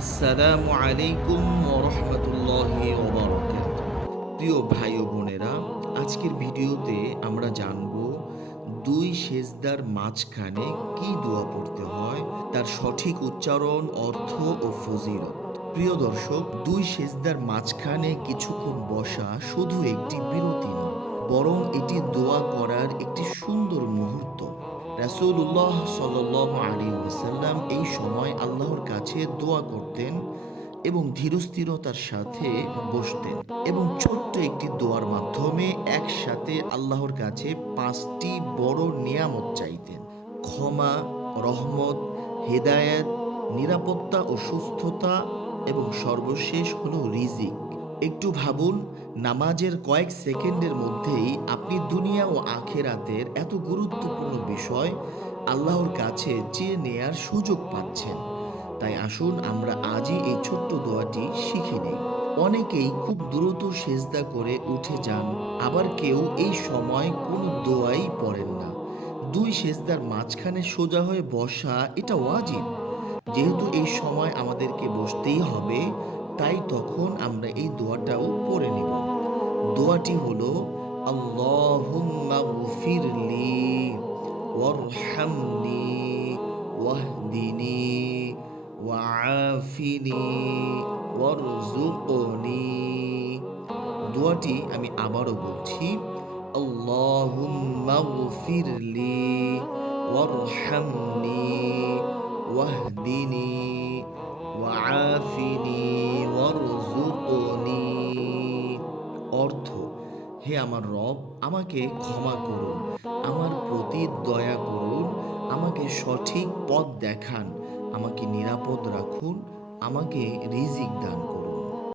আসসালামু আলাইকুম ওয়া রাহমাতুল্লাহি ওয়া বারাকাতুহু। প্রিয় ভাই ও বোনেরা, আজকের ভিডিওতে আমরা জানব দুই সেজদার মাঝখানে কি দোয়া পড়তে হয়, তার সঠিক উচ্চারণ, অর্থ ও ফজিলত। প্রিয় দর্শক, দুই সেজদার মাঝখানে কিছুক্ষণ বসা শুধু একটি বিরতি নয়, বরং এটি দোয়া করার একটি সুন্দর মুহূর্ত। রাসূলুল্লাহ সাল্লাল্লাহু আলাইহি ওয়াসাল্লাম এই সময় আল্লাহর কাছে দোয়া করতেন এবং ধীরস্থিরতার সাথে বসতেন এবং ছোট্ট একটি দোয়ার মাধ্যমে একসাথে আল্লাহর কাছে ৫টি বড় নিয়ামত চাইতেন: ক্ষমা, রহমত, হেদায়েত, নিরাপত্তা ও সুস্থতা, এবং সর্বশেষ হলো রিজিক। একটু ভাবুন, নামাজের কয়েক সেকেন্ডের মধ্যেই আপনি দুনিয়া ও আখেরাতের এত গুরুত্বপূর্ণ বিষয় আল্লাহর কাছে চেয়ে নেয়ার সুযোগ পাচ্ছেন। তাই আসুন আমরা আজই এই ছোট্ট দোয়াটি শিখে নেই। অনেকেই খুব দ্রুত সেজদা করে উঠে যান, আবার কেউ এই সময় কোনো দোয়াই পড়েন না। দুই সেজদার মাঝখানে সোজা হয়ে বসা এটা ওয়াজিব। যেহেতু এই সময় আমাদেরকে বসতেই হবে, তাই তখন আমরা এই দোয়াটাও পড়ে নেব। দোয়াটি হলো: আল্লাহুম্মা গফিরলি ওয়ারহামনি ওয়াহদিনি ওয়াআফিনি ওয়ারযুকনি। দোয়াটি আমি আবারও বলছি: আল্লাহুম্মা গফিরলি ওয়ারহামনি ওয়াহদিনি ওয়াআফিনি ওয়ারযুকনি। অর্থ: হে আমার রব, আমাকে ক্ষমা করুন, আমার প্রতি দয়া করুন, আমাকে সঠিক পথ দেখান, আমাকে নিরাপদ রাখুন, আমাকে রিজিক দান